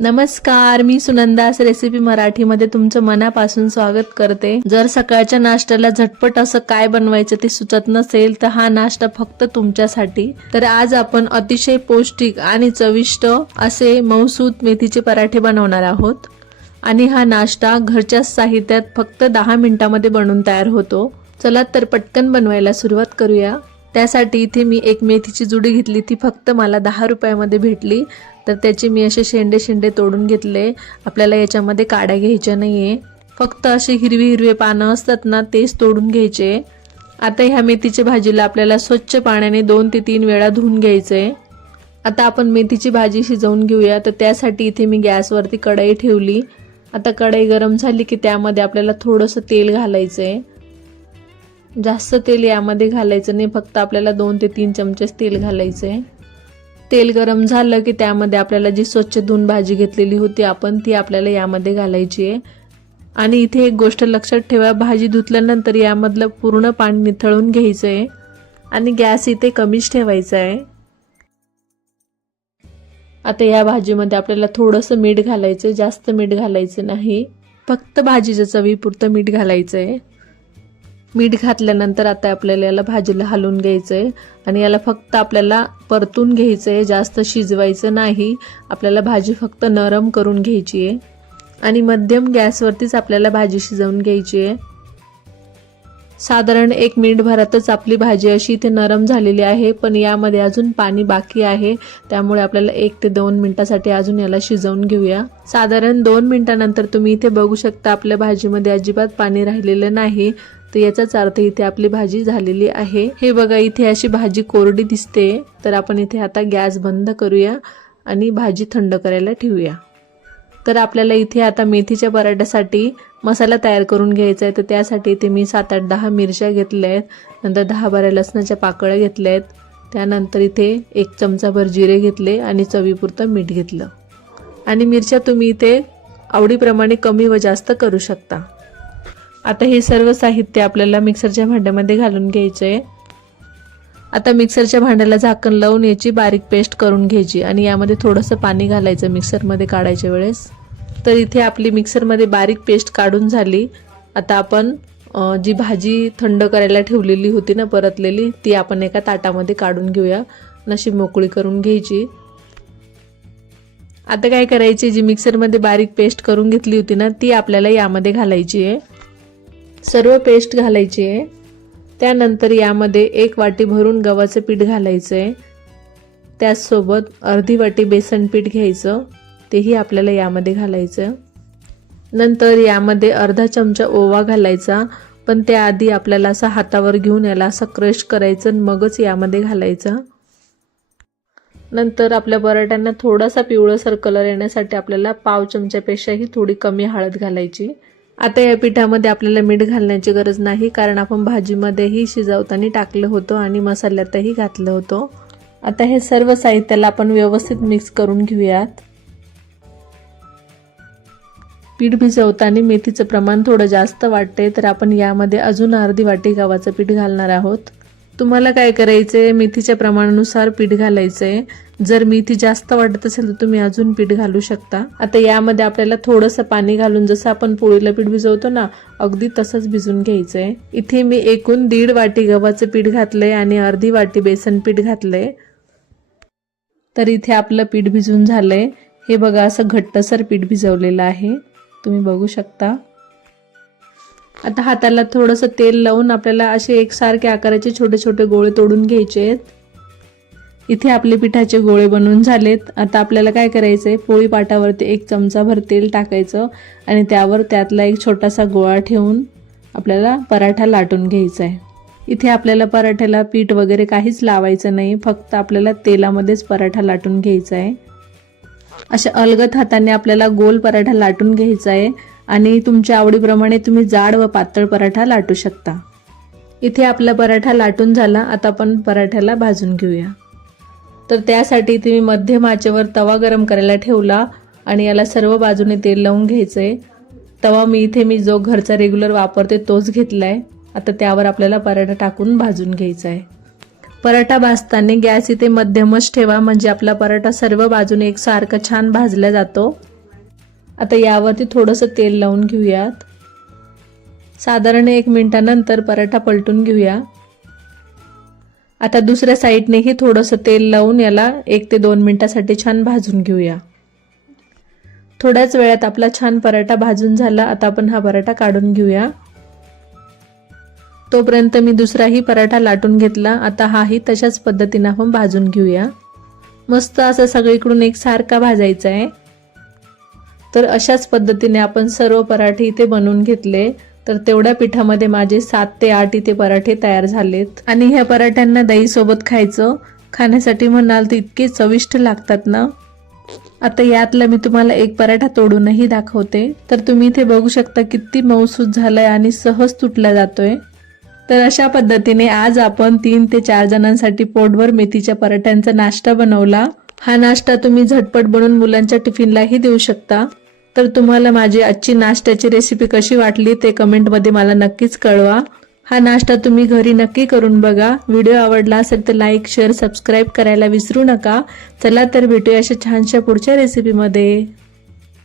नमस्कार मी सुनंदास रेसिपी मराठीमध्ये तुमचं मनापासून स्वागत करते. जर सकाळच्या नाश्त्याला झटपट असं काय बनवायचं ते सुचत नसेल तर हा नाश्ता फक्त तुमच्यासाठी. तर आज आपण अतिशय पौष्टिक आणि चविष्ट असे मौसूद मेथीचे पराठे बनवणार आहोत. आणि हा नाश्ता घरच्या साहित्यात फक्त दहा मिनिटामध्ये बनवून तयार होतो. चला तर पटकन बनवायला सुरुवात करूया. त्यासाठी इथे मी एक मेथीची जुडी घेतली. ती फक्त मला दहा रुपयामध्ये भेटली. तर त्याचे मी असे शेंडे शेंडे तोडून घेतले. आपल्याला याच्यामध्ये काड्या घ्यायच्या नाही आहे फक्त असे हिरवी हिरवे पानं असतात ना तेच तोडून घ्यायचे. आता ह्या मेथीच्या भाजीला आपल्याला स्वच्छ पाण्याने दोन ते तीन वेळा धुवून घ्यायचे. आता आपण मेथीची भाजी शिजवून घेऊया. तर त्यासाठी इथे मी गॅसवरती कढई ठेवली. आता कढई गरम झाली की त्यामध्ये आपल्याला थोडंसं तेल घालायचं आहे जास्त तेल यामध्ये घालायचं नाही. फक्त आपल्याला दोन ते तीन चमचेच तेल घालायचं आहे तेल गरम झालं की त्यामध्ये आपल्याला जी स्वच्छ धुवून भाजी घेतलेली होती आपण ती आपल्याला यामध्ये घालायची आहे. आणि इथे एक गोष्ट लक्षात ठेवा भाजी धुतल्यानंतर यामधलं पूर्ण पाणी निथळून घ्यायचं आहे आणि गॅस इथे कमीच ठेवायचा आहे आता या भाजीमध्ये आपल्याला थोडंसं मीठ घालायचं जास्त मीठ घालायचं नाही. फक्त भाजीच्या चवीपुरतं मीठ घालायचं आहे मीठ घातल्यानंतर आता आपल्याला याला भाजीला हलवून घ्यायचं आहे आणि याला फक्त आपल्याला परतून घ्यायचं आहे जास्त शिजवायचं नाही. आपल्याला भाजी फक्त नरम करून घ्यायची आहे आणि मध्यम गॅसवरतीच आपल्याला भाजी शिजवून घ्यायची आहे साधारण एक मिनिटभरातच आपली भाजी अशी इथे नरम झालेली आहे पण यामध्ये अजून पाणी बाकी आहे. त्यामुळे आपल्याला एक ते दोन मिनिटासाठी अजून याला शिजवून घेऊया. साधारण दोन मिनिटानंतर तुम्ही इथे बघू शकता आपल्या भाजीमध्ये अजिबात पाणी राहिलेलं नाही. तर याचाच अर्थ इथे आपली भाजी झालेली आहे. हे बघा इथे अशी भाजी कोरडी दिसते. तर आपण इथे आता गॅस बंद करूया आणि भाजी थंड करायला ठेवूया. तर आपल्याला इथे आता मेथीच्या पराठ्यासाठी मसाला तयार करून घ्यायचा आहे. तर त्यासाठी इथे मी सात आठ दहा मिरच्या घेतल्या आहेत. नंतर दहा बारा लसणाच्या पाकळ्या घेतल्या आहेत. त्यानंतर इथे एक चमचाभर जिरे घेतले आणि चवीपुरतं मीठ घेतलं. आणि मिरच्या तुम्ही इथे आवडीप्रमाणे कमी व जास्त करू शकता. आता हे सर्व साहित्य आपल्याला मिक्सरच्या भांड्यामध्ये घालून घ्यायचं आहे. आता मिक्सरच्या भांड्याला झाकण लावून याची बारीक पेस्ट करून घ्यायची आणि यामध्ये थोडंसं पाणी घालायचं मिक्सरमध्ये काढायच्या वेळेस. तर इथे आपली मिक्सरमध्ये बारीक पेस्ट काढून झाली. आता आपण जी भाजी थंड करायला ठेवलेली होती ना परतलेली ती आपण एका ताटामध्ये काढून घेऊया. नशी मोकळी करून घ्यायची. आता काय करायची जी मिक्सरमध्ये बारीक पेस्ट करून घेतली होती ना ती आपल्याला यामध्ये घालायची आहे. सर्व पेस्ट घालायची आहे. त्यानंतर यामध्ये एक वाटी भरून गव्हाचं पीठ घालायचं आहे त्याचसोबत अर्धी वाटी बेसन पीठ घ्यायचं. तेही आपल्याला यामध्ये घालायचं. नंतर यामध्ये अर्धा चमचा ओवा घालायचा पण त्याआधी आपल्याला असा हातावर घेऊन याला असं क्रश करायचं आणि मगच यामध्ये घालायचं. नंतर आपल्या बराट्यांना थोडासा पिवळसर कलर येण्यासाठी आपल्याला पाव चमच्यापेक्षाही थोडी कमी हळद घालायची. आता या पिठामध्ये आपल्याला मीठ घालण्याची गरज नाही कारण आपण भाजीमध्येही शिजवताना टाकलं होतं आणि मसाल्यातही घातलं होतं. आता हे सर्व साहित्याला आपण व्यवस्थित मिक्स करून घेऊयात. पीठ भिजवताना मेथीचं प्रमाण थोडं जास्त वाटते तर आपण यामध्ये अजून अर्धी वाटी गव्हाचं पीठ घालणार आहोत. तुम्हाला काय करायचंय मेथीच्या प्रमाणानुसार पीठ घालायचंय. जर मेथी जास्त वाटत असेल तर तुम्ही अजून पीठ घालू शकता. आता यामध्ये आपल्याला थोडंसं पाणी घालून जसं आपण पोळीला पीठ भिजवतो ना अगदी तसंच भिजून घ्यायचंय. इथे मी एकूण दीड वाटी गव्हाचं पीठ घातलंय आणि अर्धी वाटी बेसन पीठ घातलंय. तर इथे आपलं पीठ भिजून झालंय. हे बघा असं घट्टसर पीठ भिजवलेलं आहे. तुम्ही बघू शकता. आता हाताला थोडंसं तेल लावून आपल्याला असे एकसारखे आकाराचे छोटे छोटे गोळे तोडून घ्यायचे आहेत. इथे आपले पिठाचे गोळे बनवून झालेत. आता आपल्याला काय करायचं आहे पोळी पाटावरती एक चमचाभर तेल टाकायचं आणि त्यावर त्यातला एक छोटासा गोळा ठेवून आपल्याला पराठा लाटून घ्यायचा आहे इथे आपल्याला पराठ्याला पीठ वगैरे काहीच लावायचं नाही. फक्त आपल्याला तेलामध्येच पराठा लाटून घ्यायचा आहे अशा अलगद हाताने आपल्याला गोल पराठा लाटून घ्यायचा आहे आणि तुमच्या आवडीप्रमाणे तुम्ही जाड व पातळ पराठा लाटू शकता. इथे आपला पराठा लाटून झाला आता आपण पराठ्याला भाजून घेऊया. तर त्यासाठी इथे मी मध्यम आचेवर तवा गरम करायला ठेवला आणि याला सर्व बाजूने तेल लावून घ्यायचं आहे तवा मी इथे मी जो घरचा रेग्युलर वापरते तोच घेतला आहे आता त्यावर आपल्याला पराठा टाकून भाजून घ्यायचा आहे पराठा भाजताना गॅस इथे मध्यमच ठेवा म्हणजे आपला पराठा सर्व बाजूने एकसारखा छान भाजला जातो. आता यावरती थोडंसं तेल लावून घेऊयात. साधारण एक मिनिटानंतर पराठा पलटून घेऊया. आता दुसऱ्या साईडनेही थोडंसं तेल लावून याला एक ते दोन मिनटासाठी छान भाजून घेऊया. थोड्याच वेळात आपला छान पराठा भाजून झाला. आता आपण हा पराठा काढून घेऊया. तोपर्यंत मी दुसराही पराठा लाटून घेतला. आता हाही तशाच पद्धतीने आपण भाजून घेऊया. मस्त असं सगळीकडून एक सारखा भाजायचा आहे. तर अशाच पद्धतीने आपण सर्व पराठे इथे बनवून घेतले. तर तेवढ्या पिठामध्ये माझे सात ते आठ इथे पराठे तयार झालेत. आणि ह्या पराठ्यांना दहीसोबत खायचं. खाण्यासाठी म्हणाल तर इतके चविष्ट लागतात ना. आता यातला मी तुम्हाला एक पराठा तोडूनही दाखवते. तर तुम्ही इथे बघू शकता किती मऊसूत झालाय आणि सहज तुटला जातोय. तर अशा पद्धतीने आज आपण तीन ते चार जणांसाठी पोटभर मेथीच्या पराठ्यांचा नाश्ता बनवला. हा नाश्ता तुम्ही झटपट बनवून मुलांच्या टिफिनलाही देऊ शकता. तर तुम्हाला माझी आजची नाश्त्याची रेसिपी कशी वाटली ते कमेंटमध्ये मला नक्कीच कळवा. हा नाश्ता तुम्ही घरी नक्की करून बघा. व्हिडिओ आवडला असेल तर लाईक शेअर सबस्क्राईब करायला विसरू नका. चला तर भेटूया अशा छानशा पुढच्या रेसिपीमध्ये